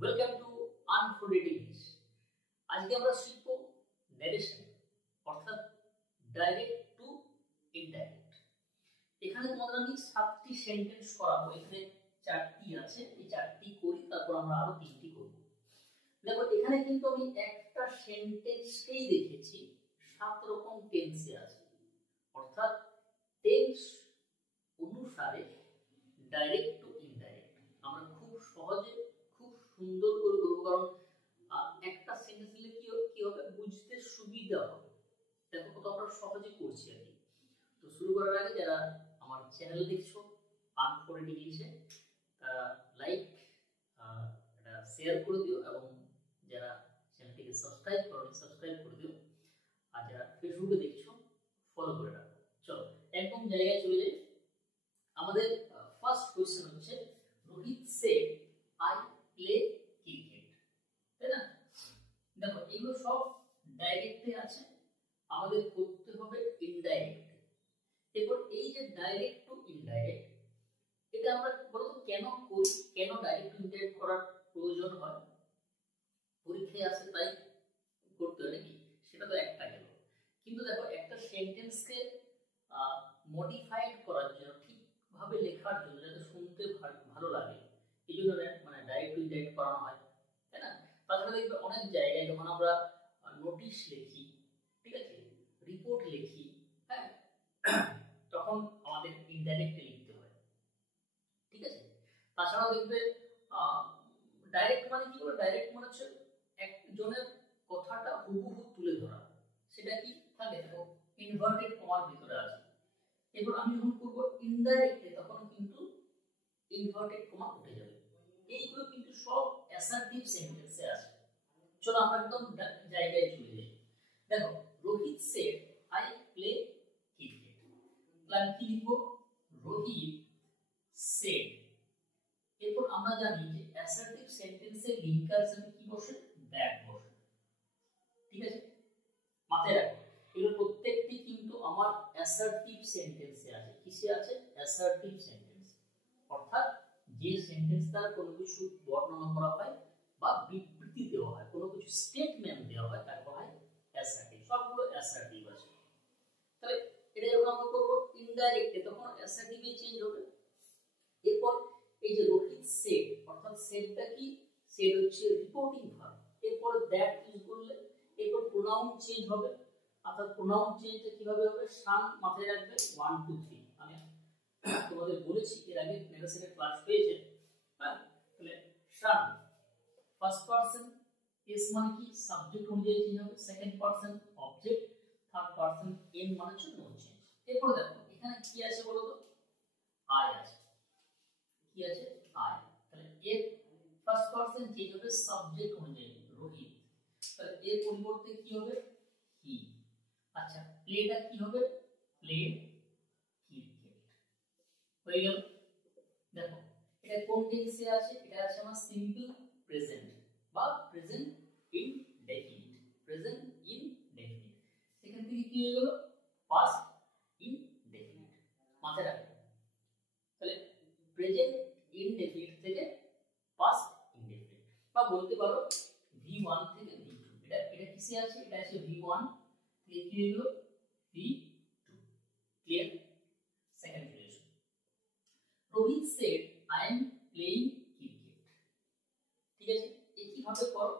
Welcome to unfolded English. আজকে আমরা শিখব ন্যারেশন অর্থাৎ ডাইরেক্ট টু ইনডাইরেক্ট। এখানে তোমাদের আমি 7টি সেন্টেন্স করাবো। এখানে 4টি আছে, এই 4টি করি, তারপর আমরা আরো 3টি করব। দেখো এখানে কিন্তু আমি একটা সেন্টেন্সকেই দেখেছি 7 রকম টেন্সে আছে, অর্থাৎ টেন্স অনুসারে ডাইরেক্ট টু ইনডাইরেক্ট আমরা খুব সহজে খুব সুন্দর করে করবো, কারণ একটা সেন্টেন্স দিলে কি হবে বুঝতে সুবিধা হবে। দেখো কত আমরা সহজে করছি আর কি। তো শুরু করার আগে যারা আমার চ্যানেল দেখছো আনফোল্ডেড ইংলিশে, তারা লাইক এটা শেয়ার করে দিও, এবং যারা চ্যানেলটিকে সাবস্ক্রাইব করোনি সাবস্ক্রাইব করে দিও, আর যারা ফেসবুকে দেখছো ফলো করে রাখো। চলো একদম জায়গায় চলে যাই। আমাদের ফার্স্ট কোশ্চেন হচ্ছে Rohit said I play cricket, তাই না? দেখো এগুলো সব ডাইরেক্টে আছে, আমাদের করতে হবে ইনডাইরেক্ট। এরপর এই যে ডাইরেক্ট টু ইনডাইরেক্ট, এটা আমরা বলতো কেন করি, কেন ডাইরেক্ট টু ইনডাইরেক্ট করার প্রয়োজন হয়, পরীক্ষায় আসে তাই করতে হয় নাকি, সেটা তো একটা গেল। কিন্তু দেখো একটা সেন্টেন্সকে মডিফাইড করার জন্য, ঠিকভাবে লেখার জন্য, যাতে শুনতে ভালো লাগে, এই জন্য মানে ডাইরেক্ট টু ইনডাইরেক্ট করানো হয়, তাই না? তাছাড়া দেখবে অনেক জায়গায় যখন আমরা নোটিশ লিখি, ঠিক আছে, রিপোর্ট লিখি, হ্যাঁ, তখন আমাদের ইনডাইরেক্টলি লিখতে হয়, ঠিক আছে। তাছাড়াও দেখবে ডাইরেক্ট মানে কি বলে, ডাইরেক্ট মানে হচ্ছে একজনের কথাটা হুবহু তুলে ধরা, সেটা কি থাকে দেখো ইনভার্টেড কমার ভিতরে আছে। এবার আমি যখন করবো ইনডাইরেক্টলি, তখন কিন্তু ইনভার্টেড কমা উঠে যাবে। এইগুলো কিন্তু সব অ্যাসার্টিভ সেন্টেন্সে আছে। চলো আমরা একদম জায়গায় চলে যাই। দেখো Rohit said I play cricket, তাহলে কি লিখবো, রোহিত সেড। এরপর আমরা জানি যে অ্যাসার্টিভ সেন্টেন্সে লিঙ্কার হিসেবে কি বসে, দ্যাট বসে, ঠিক আছে, মাথায় রাখো। এগুলো প্রত্যেকটি কিন্তু আমার অ্যাসার্টিভ সেন্টেন্সে আছে। কিসে আছে? অ্যাসার্টিভ সেন্টেন্স, অর্থাৎ যে সেন্টেন্স দ্বারা কোনো কিছু বর্ণনা করা হয় বা বিবৃতি দেওয়া হয়, কোনো কিছু স্টেটমেন্ট দেওয়া হয়, তার বলা হয় অ্যাসার্টিভ। সবগুলো অ্যাসার্টিভ আছে। তাহলে এটা যখন আমরা করব ইনডাইরেক্টলি, তখন অ্যাসার্টিভে চেঞ্জ হবে। এরপর এই যে রোহিত সেড, অর্থাৎ সেডটা কি, সেড হচ্ছে রিপোর্টিং ভার্ব। এরপর দ্যাট ইউজ করলে এরপর প্রোনাউন চেঞ্জ হবে, অর্থাৎ প্রোনাউন চেঞ্জটা কিভাবে হবে, সান মাথায় রাখবে 1 2 3। আমি তোমাদের বলেছি এর আগে নেগেটিভ ক্লাস পেয়েছে, হ্যাঁ। তাহলে সান ফার্স্ট পারসন, এস মানে কি সাবজেক্ট অনুযায়ী চেঞ্জ হবে, second person object, third person N মানে হচ্ছে নো চেঞ্জ। এরপর দেখো এখানে কি আছে বলো তো, আই আছে, কি আছে, আই। তাহলে এর ফার্স্ট পারসন চেঞ্জ হবে সাবজেক্ট অনুযায়ী, রোহিত। তাহলে এর পরিবর্তে কি হবে, হি। আচ্ছা প্লেটা কি হবে, প্লে ক্রিকেট, হয়ে গেল। দেখো এটা কোন টেন্সে আছে, এটা আছে আমার সিম্পল প্রেজেন্ট বা প্রেজেন্ট ইনডেফিনিট, প্রেজেন্ট ইনডেফিনিট। সেখান থেকে কি হয়ে গেল, পাস্ট ইনডেফিনিট, মাথায় রাখবে। তাহলে প্রেজেন্ট ইনডেফিনিট থেকে পাস্ট ইনডেফিনিট, বা বলতে পারো V1 থেকে V2। এটা কিসে আছে, এটা আছে V1 থেকে কি হয়ে গেল V2। Clear? Second relation, Rohit said I am playing cricket, ঠিক আছে। একই ভাবে করো,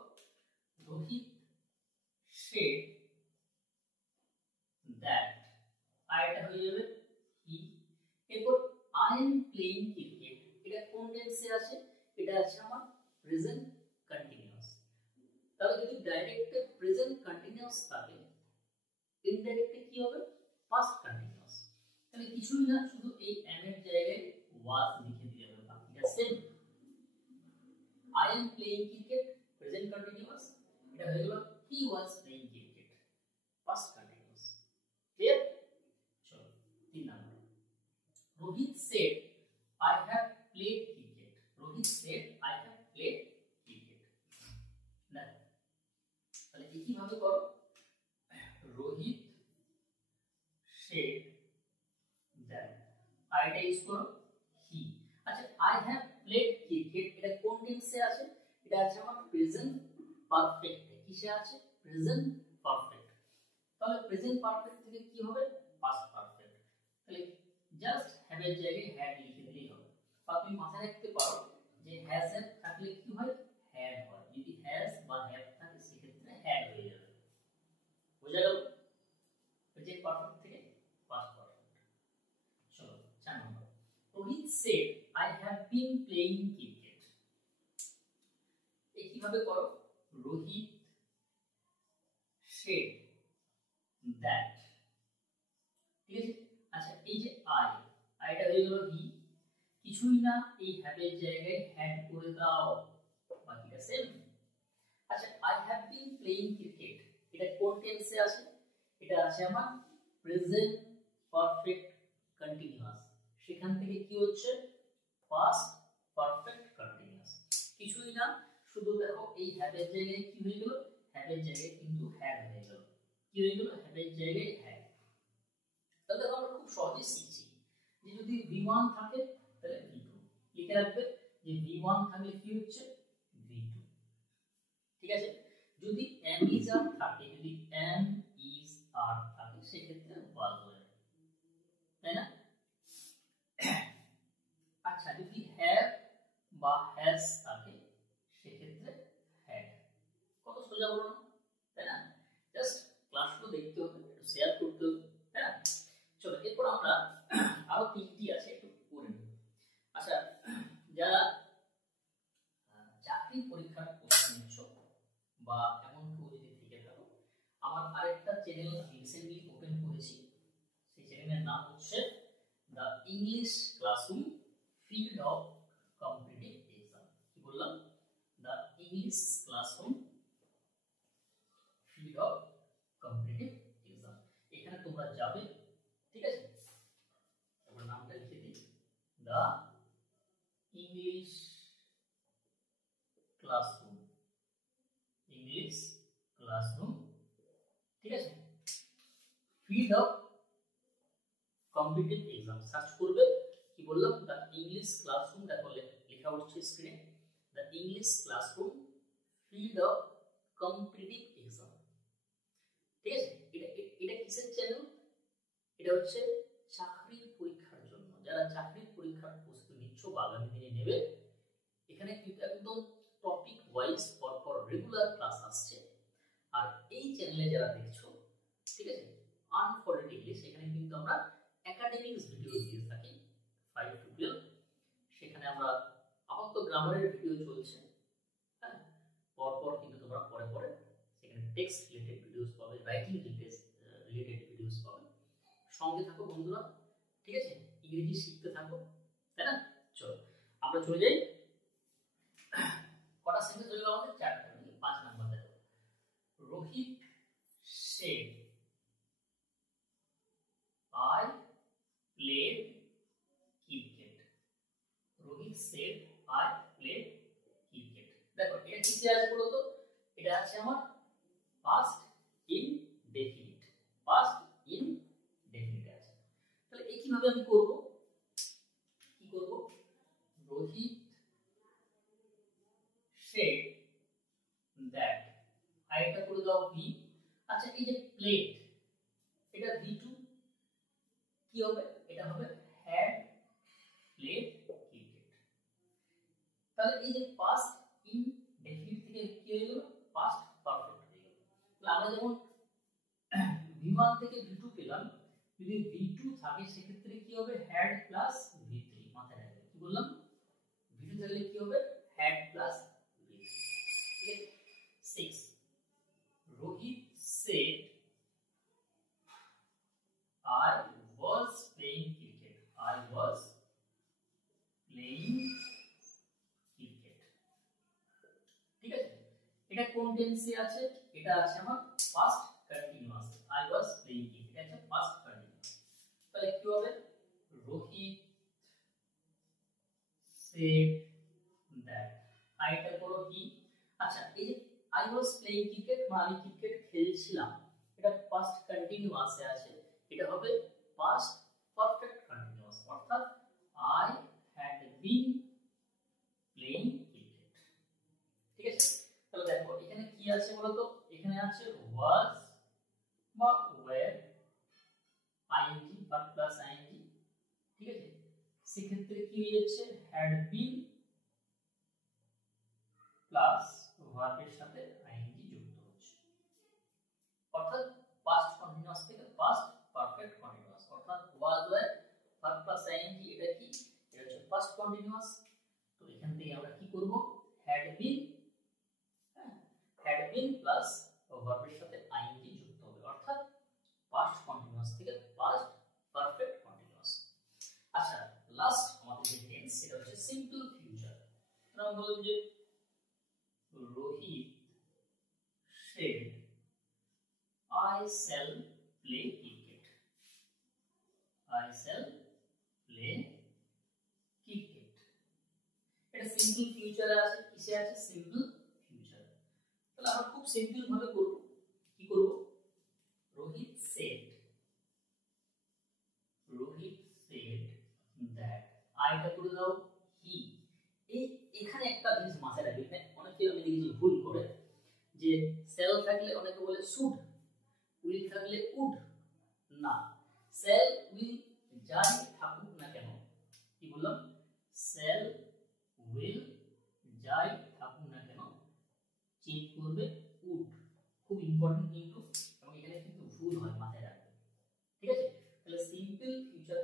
রোহিত সেড দ্যাট, আইটা হয়ে যাবে হি। এরপর আই এম প্লেইং ক্রিকেট, এটা কোন টেন্সে আছে, এটা আছে আমার প্রেজেন্ট কন্টিনিউয়াস। তাহলে যদি ডাইরেক্টে প্রেজেন্ট কন্টিনিউয়াস থাকে, ইনডাইরেক্টে কি হবে, পাস্ট কন্টিনিউয়াস। তাহলে কিছুই না, শুধু এই এম এর জায়গায় ওয়াজ লিখে দিলে হবে, বাকিটা same. I am playing cricket present continuous, এটা হয়ে গেল he was playing cricket past continuous. Clear? চলো 3 number, Rohit said I have played cricket, Rohit said I have played cricket. না তাহলে একই ভাবে করো, রোহিত সেড দ্যাট, আইটা ইউজ করো হি। আচ্ছা আই হ্যাভ প্লেড ক্রিকেট, এটা কোন টেন্সে আছে, এটা আছে আমার প্রেজেন্ট পারফেক্ট। কিসে আছে? Present perfect. তাহলে প্রেজেন্ট পারফেক্ট থেকে কি হবে? Past perfect. তাহলে জাস্ট হ্যাভ এর জায়গায় হ্যাড লিখে দিলেই হবে। বা তুমি মাথায় রাখতে পারো যে হ্যাজ হ্যাভ থাকলে কি হয়? হ্যাড হয়। যদি হ্যাজ বা হ্যাভ থাকে সেক্ষেত্রে হ্যাড হয়ে যাবে। বুঝা গেল? প্রেজেন্ট পারফেক্ট থেকে পাস্ট পারফেক্ট। চলো 4 নম্বর। Rohit said I have been playing cricket. এই কিভাবে করো? রোহিত said that, ঠিক আছে? আচ্ছা এই যে আইটা হয়ে গেল হি, কিছুই না এই হ্যাভ এর জায়গায় হ্যাড করে দাও, বাকিটা সেম। আচ্ছা I have been playing cricket, এটা কোন টেন্সে আছে? এটা আছে আমার প্রেজেন্ট পারফেক্ট কন্টিনিউয়াস। সেখান থেকে কি হচ্ছে? Past perfect continuous. কিছুই না, শুধু দেখো এই হ্যাভ এর জায়গায় কি হয়ে গেল? হ্যাভ এর জায়গায় কিন্তু হ্যাড হয়ে গেল। কি হয়ে গেল? হ্যাভ এর জায়গায় হ্যাড। তাহলে আমরা খুব সহজে শিখছি যে যদি v1 থাকে তাহলে v2 লিখে রাখবে, যে v1 থাকলে কি হচ্ছে? v2, ঠিক আছে? যদি am is are থাকে, যদি am is are থাকে সেক্ষেত্রে was হয়, তাই না? আচ্ছা যদি have বা has থাকে সেক্ষেত্রে had। কত সোজা বলো না, তাই না? জাস্ট ক্লাসগুলো দেখতে হবে, একটু শেয়ার করতে হবে, তাই না? চলো এরপর আমরা আরো তিনটি আছে একটু করে নেব। আচ্ছা যারা চাকরি পরীক্ষার প্রস্তুতি নিচ্ছ বা এমন কেউ যদি থেকে থাকো, আমার আরেকটা চ্যানেল রিসেন্টলি ওপেন করেছি। সেই চ্যানেলের নাম হচ্ছে the English classroom field of competitive exam. কি বললাম? The English classroom field of competitive exam. এখানে তোমরা যাবে, ঠিক আছে? এবার নামটা লিখে দিই, the English classroom, English classroom, ঠিক আছে? Field of competitive exam search করবে। কি বললাম? দ্য ইংলিশ ক্লাসরুম, দেখো লেখা হচ্ছে স্ক্রিনে, the English classroom field of competitive exam, ঠিক আছে? এটা কিসের চ্যানেল? এটা হচ্ছে চাকরির পরীক্ষার জন্য, যারা চাকরির পরীক্ষার প্রস্তুতি নিচ্ছ বা আগামী দিনে নেবে। এখানে কিন্তু একদম টপিক ওয়াইজ পরপর রেগুলার ক্লাস আসছে। আর এই চ্যানেলে যারা দেখছো, ঠিক আছে, আনফোল্ডেড ইংলিশ, এখানে কিন্তু আমরা একাডেমিক্স ভিডিও দিয়ে থাকি 5 to 12। সেখানে আমরা আপাতত গ্রামারের ভিডিও চলছে, হ্যাঁ, পরপর কিন্তু তোমরা পরে পরে সেখানে টেক্সট রিলেটেড ভিডিওস পাবে, রাইটিং রিলেটেড ভিডিওস পাবে। সঙ্গে থাকো বন্ধুরা, ঠিক আছে? ইংরেজি শিখতে থাকো, তাই না? চলো আমরা চলে যাই। কটা সেন্টেন্স হয়ে গেল আমাদের? 4টা। 5 নাম্বার দেখো, Rohit said I played cricket. Rohit said I played cricket. দেখো এটা কিসে আছে বলো তো? এটা আছে আমার past indefinite, past indefinite আছে। তাহলে এই কিভাবে আমি করব? কি করব? রোহিত said that, আইটা করে দাও ভি। আচ্ছা এই যে প্লেড, এটা v2, কি হবে? এটা হবে had played cricket। তাহলে এই যে past indefinite থেকে কি হয়ে গেল? past perfect হয়ে গেল। তাহলে আমরা যেমন v1 থেকে v2 পেলাম, যদি v2 থাকে সেক্ষেত্রে কি হবে? had plus v3। মাথায় রাখবে কি বললাম? v2 থাকলে কি হবে? had plus v3, ঠিক আছে? 6, Rohit said I was playing cricket. I was playing cricket, ঠিক আছে? এটা কোন টেন্সে আছে? এটা আছে আমার past continuous। I was playing cricket, এটা আছে past continuous। তাহলে কি হবে? রোহিত said that, আইটা করো কি? আচ্ছা এই যে I was playing cricket, মানে আমি ক্রিকেট খেলছিলাম, এটা past continuous এ আছে, এটা হবে past perfect continuous, অর্থাৎ I had been playing cricket, ঠিক আছে বলতো? এখানে আছে was বা were আইএনজি বা প্লাস আইএনজি, ঠিক আছে? সেক্ষেত্রে কি হয়ে যাচ্ছে, had been প্লাস ভার্বের সাথে আইএনজি যুক্ত হচ্ছে, অর্থাৎ পাস্ট কন্টিনিউয়াস থেকে পাস্ট পারফেক্ট কন্টিনিউয়াস, অর্থাৎ was were verb plus ING, এটা কি, এটা হচ্ছে পাস্ট কন্টিনিউয়াস। তো এখান থেকে আমরা কি করব, had been, হ্যাঁ, had been প্লাস ভার্বের সাথে আইএনজি যুক্ত হবে, অর্থাৎ পাস্ট কন্টিনিউয়াস থেকে পাস্ট পারফেক্ট কন্টিনিউয়াস। আচ্ছা, লাস্ট আমাদের যে টেন্স সেটা হচ্ছে সিম্পল ফিউচার। আমরা বললাম যে Rohit said I shall play cricket, I shall play cricket, এটা সিম্পল ফিউচারে আছে, কিসে আছে, সিম্পল ফিউচার। তাহলে আমরা খুব সিম্পল ভাবে করব, কি করব, রোহিত said that, আইটা করে দাও হি। এই এখানে একটা জিনিস মাথায় রাখবেন, অনেকে আমি দেখেছি ভুল করে, যে সেল থাকলে অনেকে বলে শুড, উইল থাকলে উড, না, সেল উইল যাই থাকুক না কেন, কি বললাম, সেল উইল যাই থাকুক না কেন চেঞ্জ করবে উড, খুব ইম্পর্টেন্ট কিন্তু, এবং এখানে কিন্তু ভুল হয়, মাথায় রাখবেন, ঠিক আছে? তাহলে সিম্পল ফিউচার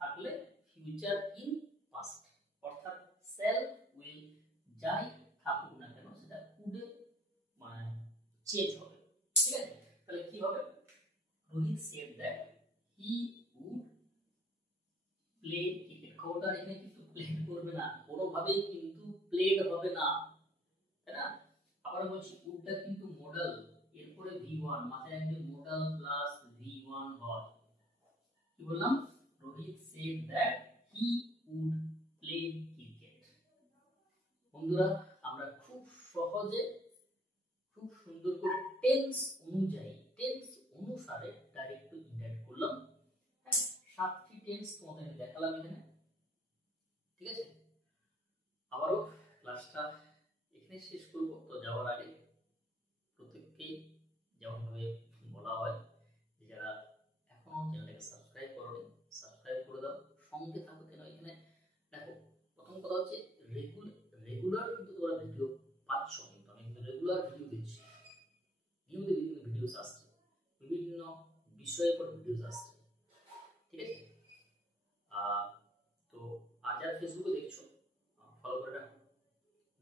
থাকলে ফিউচার ইন পাস্ট, অর্থাৎ সেল উইল যাই থাকুক না কেন সেটা উডে মানে চেঞ্জ হবে, ঠিক আছে? তাহলে কি হবে, Rohit said that he would play cricket, খবরদার এখানে কিন্তু প্লেড করবে না, কোনোভাবেই কিন্তু প্লেড হবে না, তাই না? আবার বলছি উডটা কিন্তু মডেল, এরপরে V1, মাথায় রাখবে মডেল প্লাস V1 হয়, কি বললাম, Rohit said that he would play cricket. বন্ধুরা, আমরা খুব সহজে খুব সুন্দর করে টেন্স অনুযায়ী, টেন্স অনুসারে ডাইরেক্ট টু ইনডাইরেক্ট করলাম, হ্যাঁ, 7টি টেন্স তোমাদের আমি দেখালাম এখানে, ঠিক আছে? আবারও ক্লাসটা এখানে শেষ করব। তো যাওয়ার আগে প্রত্যেককেই যেমনভাবে বলা হয়, যারা এখনো চ্যানেলটাকে সাবস্ক্রাইব করোনি সাবস্ক্রাইব করে দাও, সঙ্গে থাকো, কেন এখানে দেখো, প্রথম কথা হচ্ছে রেগুলার কিন্তু তোমরা ভিডিও পাচ্ছ, কিন্তু আমি কিন্তু রেগুলার ভিডিও দিচ্ছি, নিয়মিত কিন্তু ভিডিওস আসছে, বিভিন্ন বিষয়ের উপর ভিডিওস আসছে, ঠিক আছে? তো আর যারা ফেসবুকে দেখছো ফলো করে রাখো,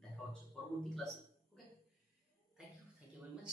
দেখা হচ্ছে পরবর্তী ক্লাসে। ওকে, থ্যাংক ইউ ভেরি মাচ।